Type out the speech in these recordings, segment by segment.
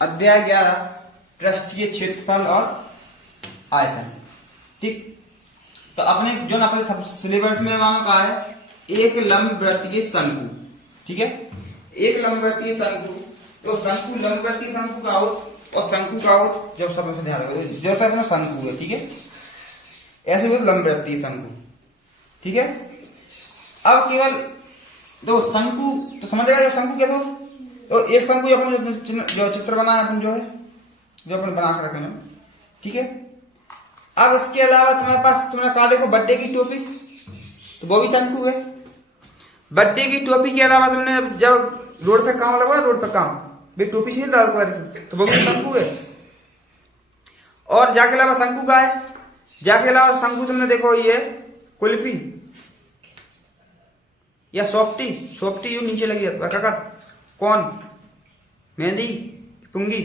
अध्याय 11 पृष्ठीय क्षेत्रफल और आयतन। ठीक, तो अपने जो अपने सिलेबस में वहां कहा है एक लंबवृत्तीय शंकु। ठीक है, एक लंबवृत्तीय शंकु, तो शंकु लंबवृत्तीय शंकु का हो और शंकु का हो, जब सब ध्यान रखो जो तक ना शंकु है। ठीक है, ऐसे हो लंबवृत्तीय शंकु। ठीक है, अब केवल दो शंकु तो समझ आएगा शंकु कैसे हो। तो एक शंकु अपन जो चित्र बना है अपन जो है जो अपन बना के रखे हैं। ठीक है, अब इसके अलावा तुम्हारे पास तुमने कहा देखो बर्थडे की टोपी, तो वो भी शंकु है। बर्थडे की टोपी के अलावा तुमने जब रोड पे काम लगवा, रोड पे काम भाई टोपी से डाल कर, तो वो भी शंकु है। और जाके अलावा शंकु का है, जाके अलावा शंकु तुमने देखो ये कुल्फी या सॉफ्टी, सॉफ्टी यू नीचे लगी रहता है, कौन मेहंदी पुंगी,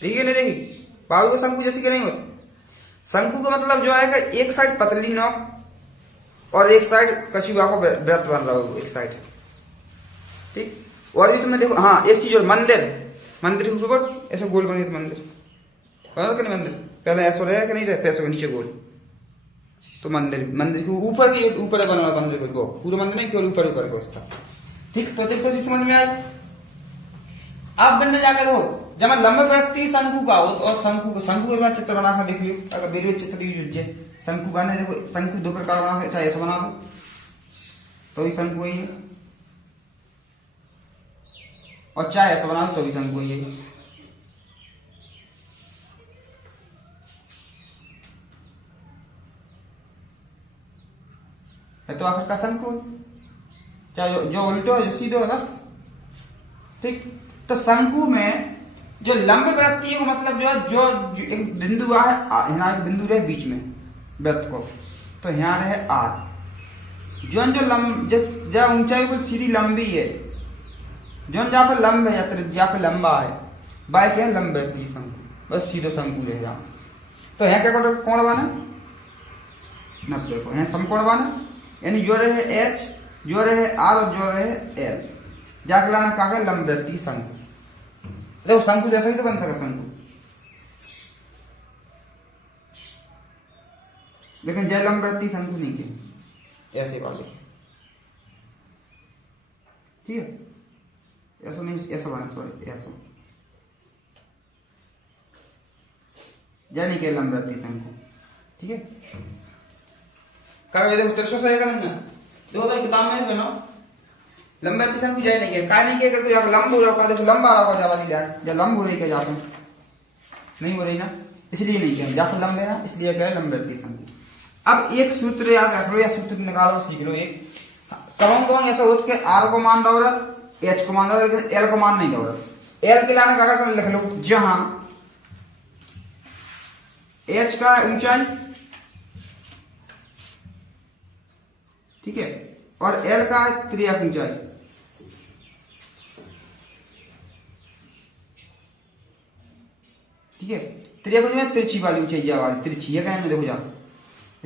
देखिए नहीं देखी पावी को शंकु जैसी के नहीं होती। शंकु का मतलब जो है कि एक साइड पतली नोक और एक साइड कछुआ को व्रत बन रहा हो एक साइड। ठीक, और भी तुम्हें देखो हाँ एक चीज और मंदिर, मंदिर के ऊपर ऐसा गोल बनी मंदिर मंदिर पहले ऐसा रहेगा कि नहीं रहे, पैसों के नीचे गोल, तो मंदिर मंदिर के ऊपर के ऊपर बना हुआ मंदिर को, पूरा मंदिर नहीं केवल ऊपर ऊपर को उसका। ठीक, तो देखो समझ में आए। अब बनने जाकर हो जब मैं लंबवृत्तीय शंकु का हो और शंकु का चित्र बना कर देख लियो, अगर मेरे चित्र यूज है शंकु बने देखो, शंकु दो प्रकार बना था, ऐसा बना दो तो भी शंकु वही है, और चाहे ऐसा बना दो तो भी शंकु वही है। तो आखिर का शंकु चाहे जो उल्टो है जो सीधो है बस। ठीक, तो शंकु में जो लंबवृत्तीय को मतलब जो है जो एक बिंदु है यहाँ एक बिंदु रहे बीच में वृत्त को, तो यहाँ रहे आर, जो जो ऊंचाई को सीधी लंबी है, जो जहाँ पे लंब है या जहाँ पे लंबा है बाइक है लंबवृत्तीय शंकु, बस सीधो शंकु रहे जहाँ। तो यहाँ क्या कोण बना 90 को, यहाँ समकोण बना, यानी जो रहे एच, जो रहे आर और जो रहे एल, जाके लाना कहा लंबवृत्तीय शंकु। देखो शंकु जैसा ही तो बन सका शंकु, लेकिन जय लंबवृत्तीय शंकु नहीं थे ऐसे वाले। ठीक है, ऐसा नहीं ऐसा बना, सॉरी ऐसा जय नहीं के लंबवृत्तीय शंकु। ठीक है, देखो त्रिशो से देखो तो किताब में बनो लंबवृत्तीय शंकु जय नहीं है, काय नहीं किया कि आप लंब हो रहा देखो लंबा आ रहा वाली लाइन या लंब हो रही क्या जाते नहीं हो रही ना, इसलिए नहीं किया जाकर लंब है ना, इसलिए क्या है लंबवृत्तीय शंकु। अब एक सूत्र याद रख लो या सूत्र निकालो सीख लो एक, कौन ऐसा होता है आर को मान दौरत, एच को मान दौरत, एल को मान नहीं दौरत। एल के लाने का लिख लो जहां एच का ऊंचाई, ठीक है, और एल का त्रिज्या ऊंचाई। ठीक है, त्रिज्या ऊंचाई तिरछी वाली ऊंचाई वाली तिरछी है कहने देखो जा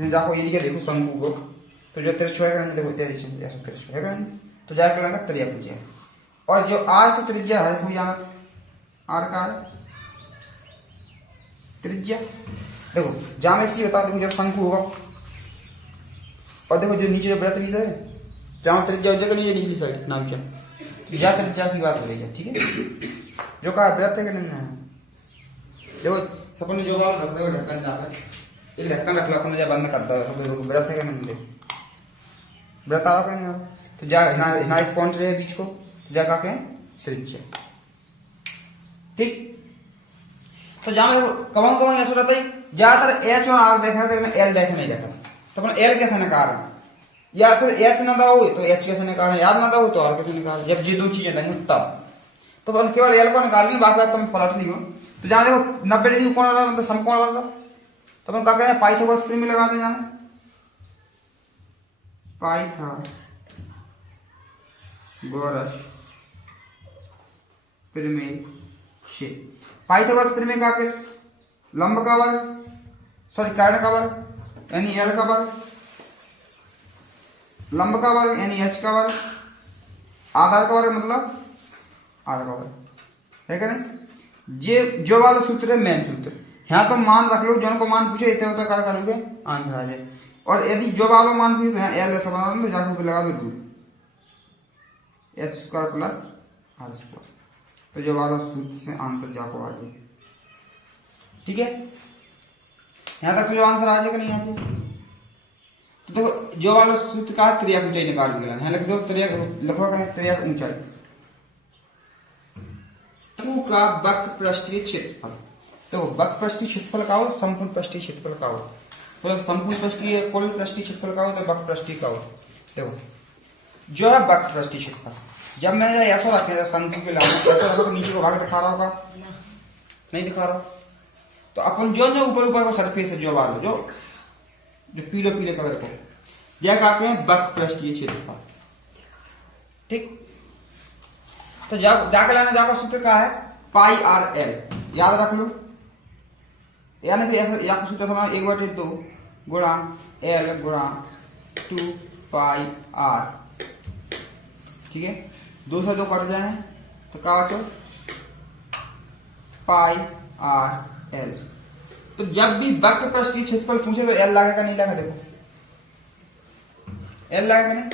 जाको ये लिखे देखो शंकु को, तो जो तिरछा है कहने देखो ऐसा तिरछा है कहने, तो जाकर लगा त्रिज्या ऊंचाई। और जो आर की त्रिज्या है वो यहाँ आर का है त्रिज्या। देखो जहां एक चीज बता देखो जब शंकु होगा और देखो जो नीचे जो वृत्त भी तो है जहां त्रिज्या जगह नहीं है निचली साइड नाम से जा त्रिज्या की बात हो रही है। ठीक है, जो कहा वृत्त है कि नहीं है, देखो सपन जो बात रख दो ढक्कन जहाँ पे एक ढक्कन रख लो अपन जब बंद करता है तो व्रत है कि नहीं, व्रत आ रहा है तो जा यहाँ एक पहुंच रहे हैं बीच को, तो जा का त्रिज्या। ठीक, तो जहां कौन ऐसा रहता है ज्यादातर एच और आर देखा था एल देखा नहीं देखा, तो अपन एल कैसे निकाल या फिर एच ना दो तो एच कैसे निकाल, याद ना दो तो आर कैसे निकाल, जब ये दो चीजें लेंगे तब तो अपन केवल एल को निकाल लेंगे, बाकी तुम पलट नहीं हो। तो जहां देखो 90 डिग्री कोण वाला मतलब समकोण वाला, तो अपन क्या करें पाइथागोरस प्रमेय लगा दें, जाना पाइथागोरस प्रमेय से। पाइथागोरस प्रमेय का के लंब का वर्ग सॉरी कर्ण का वर्ग यानी एल का वर्ग, लंब का वर्ग यानी एच का वर्ग, आधार का वर्ग मतलब आर का वर्ग है क्या नहीं। जे जो वाला सूत्र है मेन सूत्र, यहाँ तो मान रख लो, जो को मान पूछे इतने होता क्या करोगे आंसर आ जाए। और यदि जो वाला मान पूछे तो यहाँ एल ऐसा बना दो, जाके ऊपर लगा दो 2 h² प्लस r², तो जो वाला सूत्र से आंसर जाको आ जाए। ठीक है, यहाँ तक तो जो आंसर आ जाएगा नहीं आ जाए। तो देखो जो वाला सूत्र का त्रिज्या ऊंचाई निकाल के यहाँ लिख दो, त्रिज्या लिखवा का त्रिज्या ऊंचाई का वक्र पृष्ठीय क्षेत्रफल। तो वक्र पृष्ठीय क्षेत्रफल का हो, संपूर्ण पृष्ठीय क्षेत्रफल का हो, तो संपूर्ण पृष्ठीय कुल पृष्ठीय क्षेत्रफल का हो तो वक्र पृष्ठीय का हो। देखो जो है वक्र पृष्ठीय क्षेत्रफल, जब मैंने ऐसा रखे शंकु के लाना ऐसा रखो तो नीचे को भाग दिखा रहा होगा, नहीं दिखा रहा। तो अपन जो ऊपर का सरफेस है जो वाला जो पीले पीले कलर को क्या कहते हैं वक्र पृष्ठीय क्षेत्रफल। ठीक, तो जाके लाना जाकर सूत्र का है पाई आर एल, याद रख लो, यानी फिर ऐसा या सूत्र समान 1/2 गुणा एल गुणा 2 पाई आर। ठीक है, 2 से 2 कट जाए तो क्या बचो पाई आर एल। तो जब भी वक्र पृष्ठीय क्षेत्रफल पूछे तो एल लागेगा नहीं लगा, देखो एल लागेगा नहीं,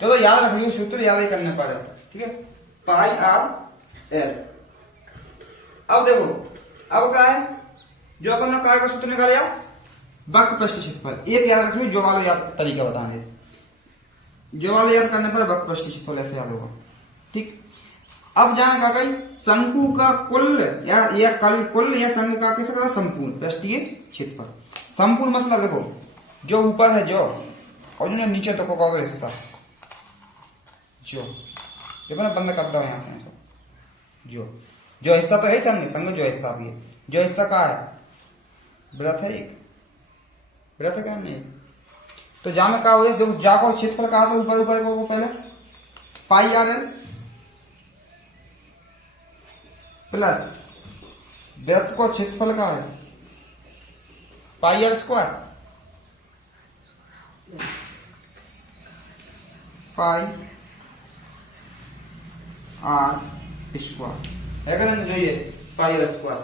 तो याद रख लियो सूत्र, याद ही करने पड़ेगा। ठीक है, पाई आर एल। अब देखो अब क्या है जो अपन ने काय का सूत्र निकाला वक्र पृष्ठीय क्षेत्रफल, एक याद रख लो, जो वाला याद तरीका बता दे, जो वाला याद करने पर वक्र पृष्ठीय क्षेत्रफल ऐसे याद होगा। ठीक, अब जान का कहीं शंकु का कुल या कुल या शंकु का कैसे कहा संपूर्ण पृष्ठीय क्षेत्रफल। संपूर्ण मतलब देखो जो ऊपर है जो और जो नीचे तक का हिस्सा जो देखो ना बंद कर दो यहाँ से, जो हिस्सा तो है संग जो हिस्सा भी है, जो हिस्सा का है वृत्त है, एक वृत्त है क्या नहीं। तो जा में क्या हो देखो जाको क्षेत्रफल कहा था ऊपर को पहले पाई आर एल प्लस वृत्त को क्षेत्रफल का है pi r square, pi r square है क्या जो ये पाई आर स्क्वायर।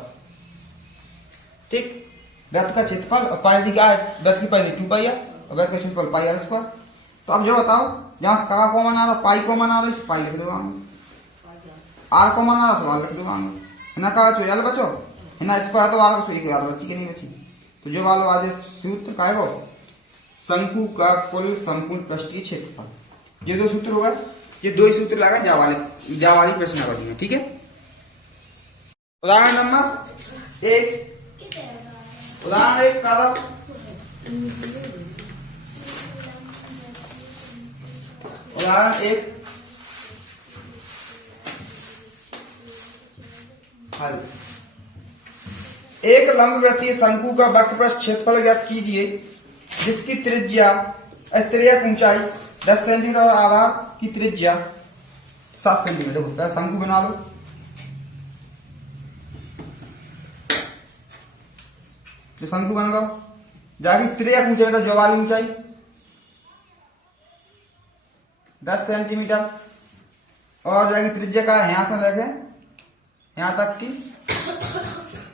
ठीक, वृत्त का क्षेत्रफल और परिधि क्या है, वृत्त की परिधि 2 पाई और वृत्त का क्षेत्रफल पाई आर स्क्वायर। तो अब जो बताओ जहां से का कॉमन आ रहा पाई कॉमन आ रहा है पाई लिख दो, आर कॉमन आ रहा तो आर लिख दो, ना का बचो एल बचो ना स्क्वायर तो आर बचो, एक आर बची कि नहीं बची। तो जो वालो आज सूत्र का है वो शंकु का कुल संपूर्ण पृष्ठीय क्षेत्रफल, ये 2 सूत्र होगा, ये 2 ही सूत्र लगा जावाली प्रश्न में। ठीक है, उदाहरण नंबर 1, उदाहरण 1 का उदाहरण 1 हल। एक लंबवृत्तीय शंकु का वक्रपृष्ठ क्षेत्रफल ज्ञात कीजिए जिसकी त्रिज्या ऊंचाई 10 सेंटीमीटर और आधार की त्रिज्या 7 सेंटीमीटर। देखो शंकु बना लो, जो शंकु बन गया जाकी त्रिज्या ऊंचाई था जो वाली ऊंचाई 10 सेंटीमीटर और जाकी त्रिज्या का यहां से लेके यहां तक की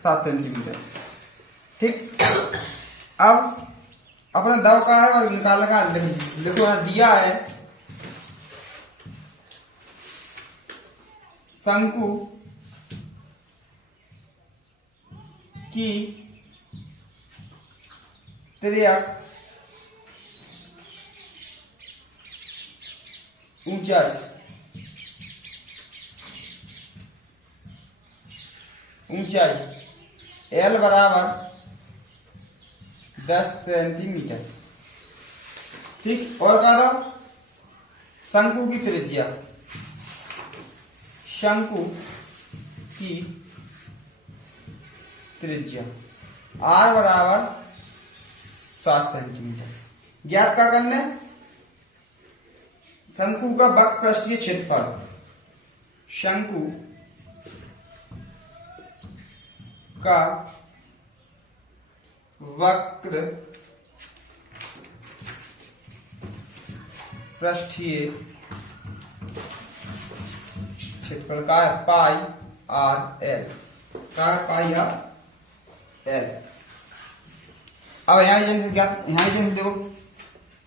7 सेंटीमीटर। ठीक, अब अपना दाव का है और निकालने का लिखो दिया है शंकु की त्रिज्यक ऊंचाई एल बराबर 10 सेंटीमीटर। ठीक, और कहा था शंकु की त्रिज्या, शंकु की त्रिज्या आर बराबर 7 सेंटीमीटर। ज्ञात का करने शंकु का वक्र पृष्ठीय क्षेत्रफल, शंकु का वक्र पृष्ठीय क्षेत्रफल का है पाई आर एल। का पाई आर एल। अब यहाँ जैसे देखो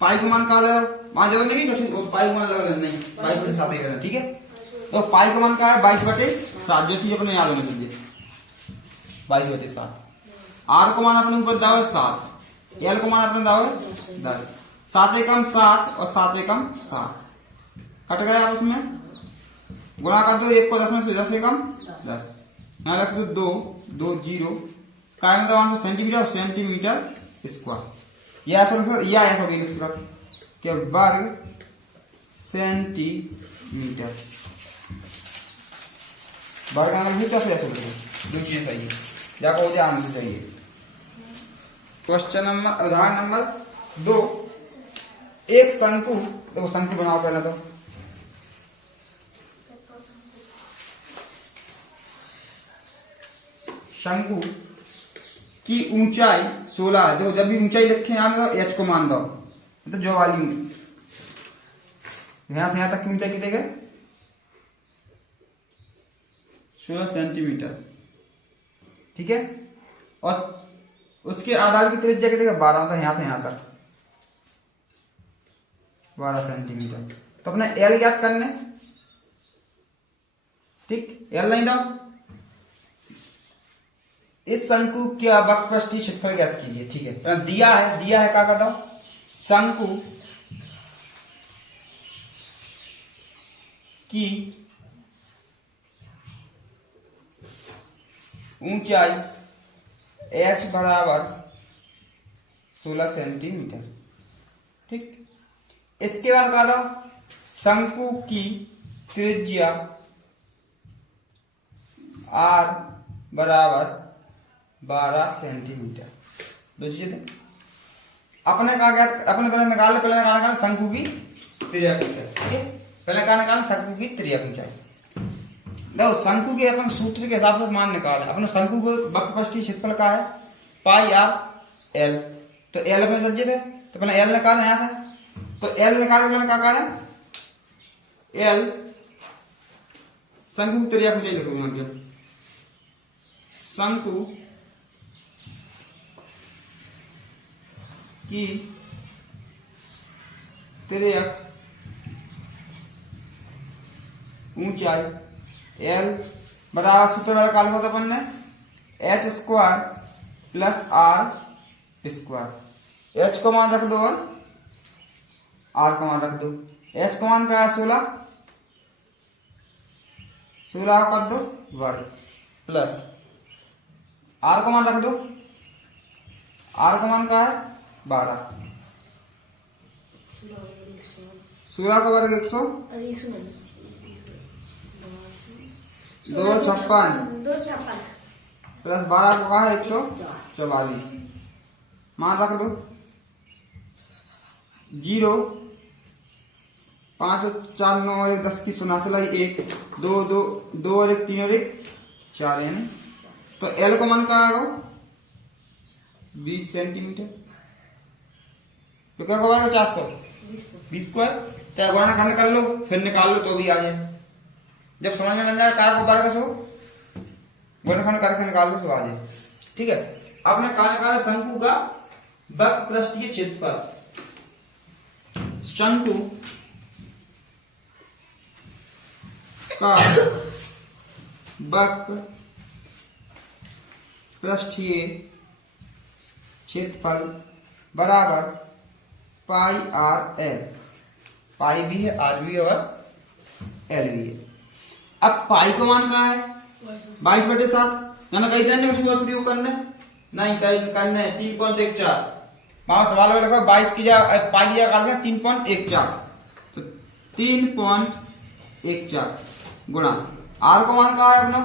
पाई को मान का वहां जगह नहीं क्वेश्चन पाई को मान लगा नहीं 22/7 ही करना, ठीक है। तो पाई को मान का है 22/7, जो चीज अपने याद होना चाहिए 22/7। आर को मान अपने ऊपर दाव है 7, एल को मान अपने दाव है 10। 7 एकम 7 और 7 एकम 7 कट गया आप उसमें गुणा कर दो 1 को 10 में से 10 एकम 10, यहाँ रख दो 2 2 0 का मतलब आंसर सेंटीमीटर स्क्वायर। यह ऐसा भी लिख सकते कि वर्ग सेंटीमीटर वर्ग अंगल भी कैसे ऐसे लिखेंगे, दो चीजें सही है, जाकर हो जाए आंसर सही है। क्वेश्चन नंबर उदाहरण नंबर 2, एक शंकु, देखो शंकु बनाओ पहले तो शंकु की ऊंचाई 16 है। देखो जब भी ऊंचाई लिखे यहां तो एच को मान दो, मतलब जो वाली यहां से यहां तक की ऊंचाई कितने गए 16 सेंटीमीटर, ठीक है। और उसके आधार की त्रिज्या कितने 12, मतलब यहां से यहां तक 12 सेंटीमीटर। तो अपने एल ज्ञात करने, ठीक, एल नहीं दो। इस शंकु के वक्रपृष्ठीय क्षेत्रफल ज्ञात कीजिए, ठीक है। दिया है क्या कहता हूं, शंकु की ऊंचाई h बराबर 16 सेंटीमीटर, ठीक। इसके बाद कहा था शंकु की त्रिज्या r बराबर 12 सेंटीमीटर, दो चीजें अपने कहा गया, अपने पहले निकाल शंकु की त्रिज्या ऊंचाई, ठीक है। पहले कहा निकाल शंकु की त्रिज्या ऊंचाई। देखो शंकु के अपन सूत्र के हिसाब से मान निकाले, अपने शंकु को वक्रपृष्ठीय क्षेत्रफल का है पाई आर एल, तो एल में सज्जित है तो पहले एल निकालना यहां से, तो एल निकालने का कारण एल शंकु की त्रिज्या ऊंचाई लिखूंगा, शंकु की त्रिज्या ऊंचाई एल बराबर सूत्र वाला काल होता अपन ने H square plus R square. H को मान रख दो और आर को मान रख दो। एच को मान का है 16 कर दो वर्ग प्लस आर को मान रख दो, आर को मान का है 12, 16 का वर्ग 100 256 प्लस 12 को कहा है 144, मान रख दो 0 5 4 9 और 1 10 की 1 2 2 2 और 1 3 और 1 4 यानी, तो एल को मान का आएगा 20 सेंटीमीटर, तो क्या होगा 420 स्क्वायर। चाहे गुणा खंड कर लो फिर निकाल लो तो भी आ जाए, जब समझ में नहीं जाए कार को बार सो गुणा खंड करके निकाल लो तो आ जाए, ठीक है। आपने कहा निकाला शंकु का वक्रपृष्ठीय क्षेत्रफल, शंकु का वक्रपृष्ठीय क्षेत्रफल बराबर पाई आर एल, पाई भी है आर भी है और एल भी है। अब पाई को मान कहा है 22/7, यानी कई तरह के प्रयोग करने नहीं करने 3.14, वहां सवाल में लिखा 22 की जगह पाई की जगह 3.14, तो 3.14 गुणा आर को मान कहा है अपना,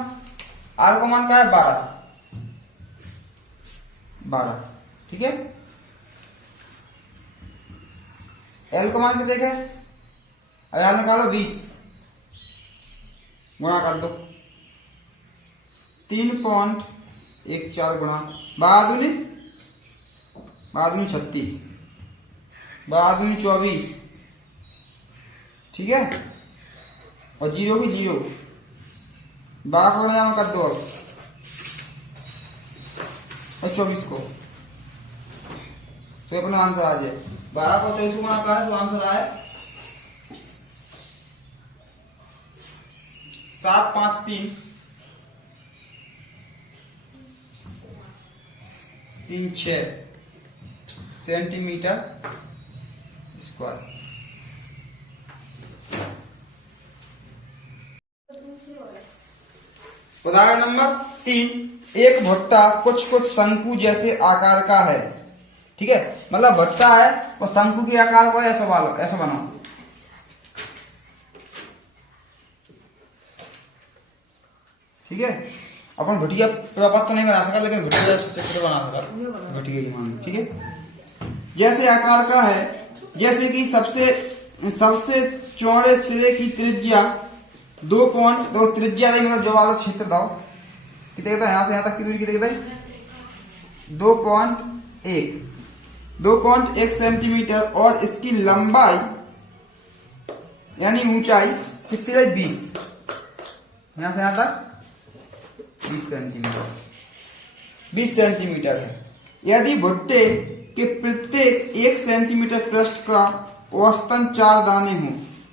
आर को मान कहा है 12, ठीक है। एल को मान के देखे अब यहां निकालो 20 गुणा कर दो 3.14 गुणा बहादुरी 36 बहादुरी 24, ठीक है। और 0 की 0 12 को कर दो, और 24 को, तो अपना आंसर आ जाए 12 को 24 को गुणा करें तो आंसर आए 75336 सेंटीमीटर स्क्वायर। उदाहरण नंबर 3, एक भुट्टा कुछ कुछ शंकु जैसे आकार का है। ठीक है, मतलब भुट्टा है और शंकु के आकार को ऐसा बनाओ। ठीक है, अपन भुटिया प्रॉपर तो नहीं बना सका, लेकिन भुटिया जैसे चित्र बना सका, भुटिया की मान। ठीक है, जैसे आकार का है, जैसे कि सबसे चौड़े सिरे की त्रिज्या 2.2 त्रिज्या देंगे, मतलब जो वाला क्षेत्र दाओ कितने कहता है, यहां से यहां तक की दूरी कितने कहता है 2.1 सेंटीमीटर, और इसकी लंबाई यानी ऊंचाई कितनी है 20, यहां से यहां तक 20 सेंटीमीटर है। यदि भुट्टे के प्रत्येक 1 सेंटीमीटर पृष्ठ का औसतन 4 दाने हो,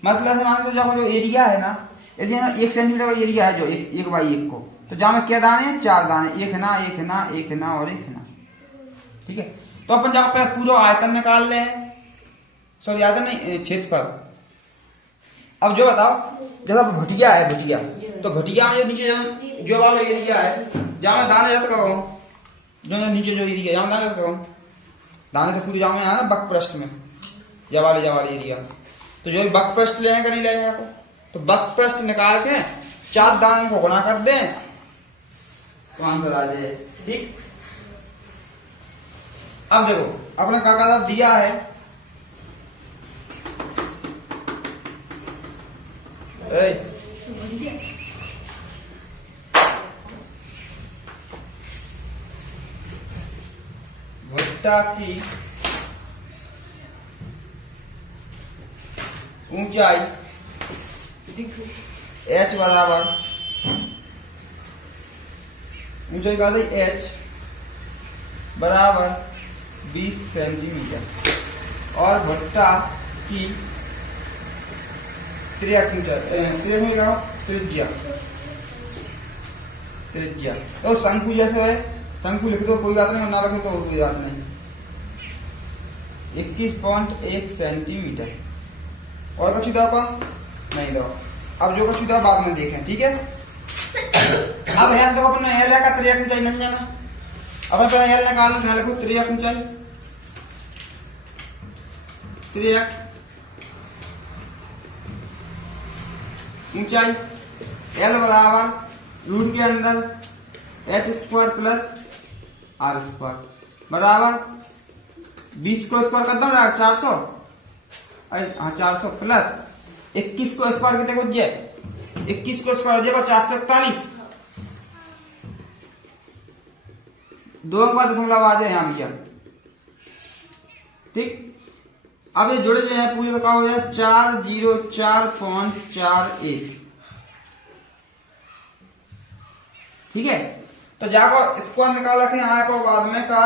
मतलब मान लो जो एरिया है ना, यदि 1 सेंटीमीटर का एरिया है जो 1 बाई 1 को, तो जहां में क्या दाने हैं 4 दाने, एक है ना और एक है ना। ठीक है, तो अपन जहां पर पूरा आयतन निकाल ले, सॉरी आयतन नहीं, क्षेत्रफल। अब जो बताओ, जैसा भुटिया है, तो भुटिया में नीचे जो वाला एरिया है जहां में दाने जाता कहूं, जो नीचे जो एरिया जहां दाने जाता कहूं, दाने तो पूरी जहां है ना बक पृष्ठ में, जवाले एरिया, तो जो बक पृष्ठ लेने का नहीं लेगा, तो बक पृष्ठ निकाल के 4 दाने को गुणा कर दें तो आंसर आ जाए। ठीक, अब देखो अपने काका दिया है भुट्टा की ऊंचाई h बराबर, ऊंचाई का h बराबर 20 सेंटीमीटर, और भुट्टा की त्रिज्या तो शंकु जैसे है, शंकु लिख दो कोई बात नहीं, ना लिखो तो कोई बात नहीं, 21.1 सेंटीमीटर। और कछु दो का नहीं दो, अब जो कछु दो बाद में देखें। ठीक है, अब यहाँ देखो अपने एल का त्रिज्या ऊंचाई नहीं जाना, अपन पहले एल निकाल लो, लिखो त्रिज्या ऊंचाई, त्रिज्या ऊंचाई L बराबर रूट के अंदर h² प्लस r² बराबर 20 को स्क्वायर कर दो ना 400, हाँ 400 प्लस 21 को स्क्वायर कितने हो जाए, 21 को स्क्वायर हो जाएगा 441, 2 अंक बाद दशमलव आ जाए यहाँ भैया। ठीक, अब ये जोड़े जो है पूरे तो क्या हो जाए 404.41। ठीक है, तो जाको स्क्वायर निकाल रखे यहाँ पर बाद में कहा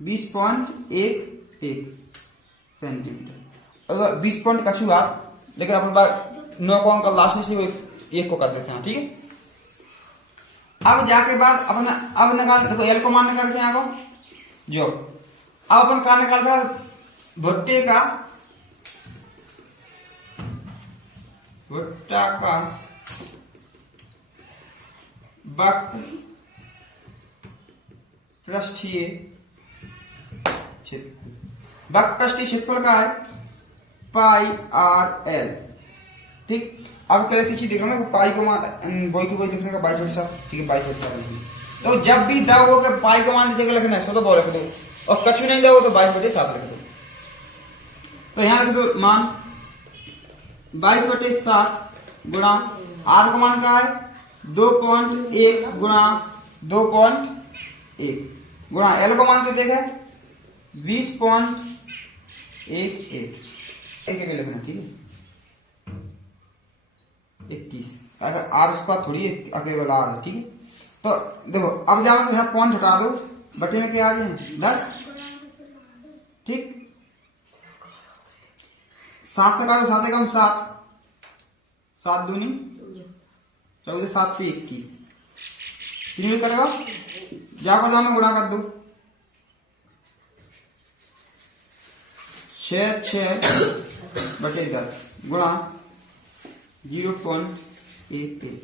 20.11 सेंटीमीटर, अगर 20 पॉइंट का छुआ, लेकिन अपन बात 9 को अंक लास्ट में से 1 को कर देते हैं। ठीक है, अब जाके बाद अपना अब निकाल, देखो एल को मान निकाल के यहाँ को जो, अब अपन कहा निकाल सकते भुट्टा का बक पृष्ठीय क्षेत्र, बक पृष्ठीय क्षेत्रफल का है पाई आर एल। ठीक, अब क्या चीज देख रहा हूँ पाई को मान वही की वही लिखने का 22/7। ठीक है, 22/7 लिखिए, तो जब भी दो के पाई को मान दीजिएगा लिखना है तो वो लिख दो, और कछु नहीं दो तो 22/7 लिख दो। तो यहाँ लिख दो मान 22/7 गुणा आर का मान का है 2.1 गुणा 2.1 गुणा एल का मान कितने है 20.11 एक लिखना। ठीक है, 21। अगर आर स्क्वायर थोड़ी अकेले आर है, ठीक है। तो देखो अब जाओ यहाँ पॉइंट हटा दो, बटे में क्या आ गया 10, ठीक। 7 से काटो 7 एकम 7, 7 दूनी 14, 7 पे 21, 3 भी कटेगा, जाको जाओ में गुणा कर दो, 6 बटे 10 गुणा 0.11।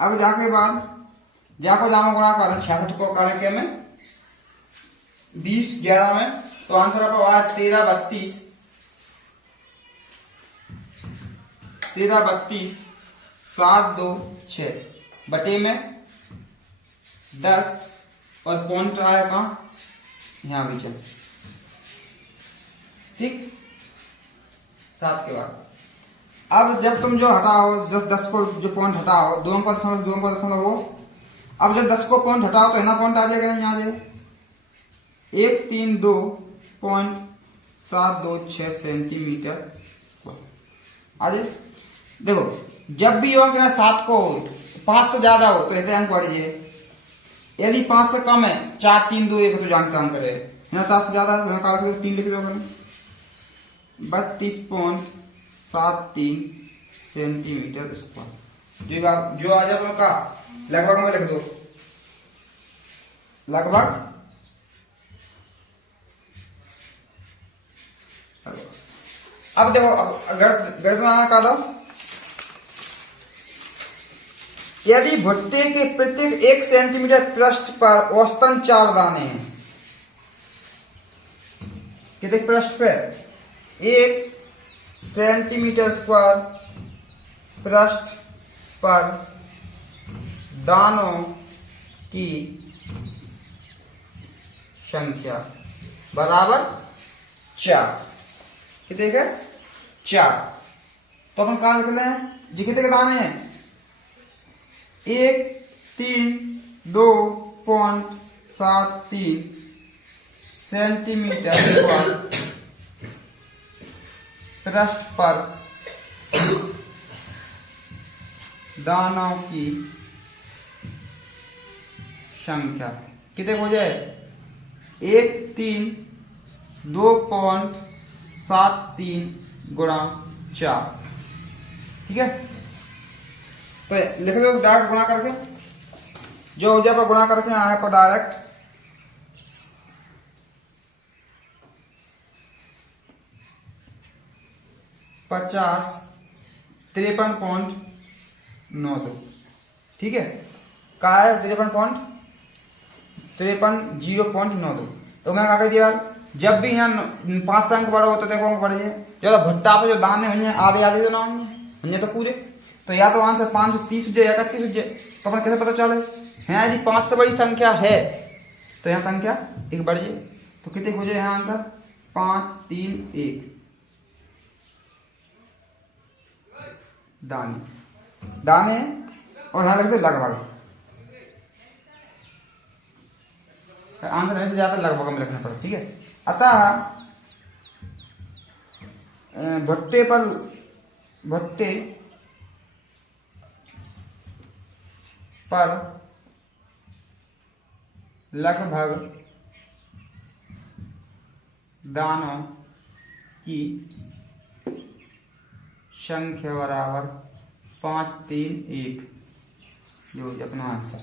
अब जाके बाद जाको जामा गुणा करें 66 को करें क्या में 20 11 में, तो आंसर आपका आया 13 32 7 2 6 बटे में 10 और पॉइंट आया कहाँ यहाँ भी चल, ठीक। 7 के बाद अब जब तुम जो हटाओ 10 को जो पॉइंट हटाओ 2.2 वो, अब जब 10 को पॉइंट हटाओ तो ना पॉइंट आ जाएगा, नहीं आ जाएगा, 132.726 सेंटीमीटर आ जाए। देखो जब भी अंक ना 7 को 5 से ज्यादा हो तो इतने अंक बढ़िए, यदि 5 से कम है 4 3 2 1 तो जानता अंक है, यहाँ 7 से ज्यादा है तो 3 लिख दो, 32.73 सेंटीमीटर स्क्वायर। जो आ जाए का लगभग में लिख दो, लगभग। अब देखो गणित में का दो, यदि भुट्टे के प्रत्येक 1 सेंटीमीटर पृष्ठ पर औसतन 4 दाने हैं, कितने पृष्ठ पे 1 सेंटीमीटर स्क्वायर पृष्ठ पर दानों की संख्या बराबर 4, कितने का 4, तो अपन कहा लिख रहे हैं जी कितने के दाने हैं 132.73 सेंटीमीटर स्क्वायर पृष्ठ पर दानों की संख्या कितने हो जाए 132.73 गुणा 4, ठीक है। तो लिख दो डायरेक्ट गुणा करके, जो हो जाए पर गुणा करके आए पर डायरेक्ट 53.92, ठीक है। का है 0.92, तो मैंने कहा दिया जब भी यहाँ 5 अंक बड़ा होता देखो अंक बढ़े, जो भुट्टा पे जो दाने होंगे आधे आधे तो ना होंगे तो पूरे, तो या तो आंसर 530 हो जाए 31 हो जाए, तो अपन कैसे पता चले है यदि 5 से बड़ी संख्या है तो यहाँ संख्या एक बढ़ जाए, तो कितने हो जाए यहाँ आंसर 5 3 1 दाने और यहाँ लिख दो लगभग, आंसर ऐसे ज्यादा लगभग में लिखना पड़ेगा, ठीक है। अतः भुट्टे पर लगभग दानों की संख्या बराबर 5 3 1, जो अपना आंसर।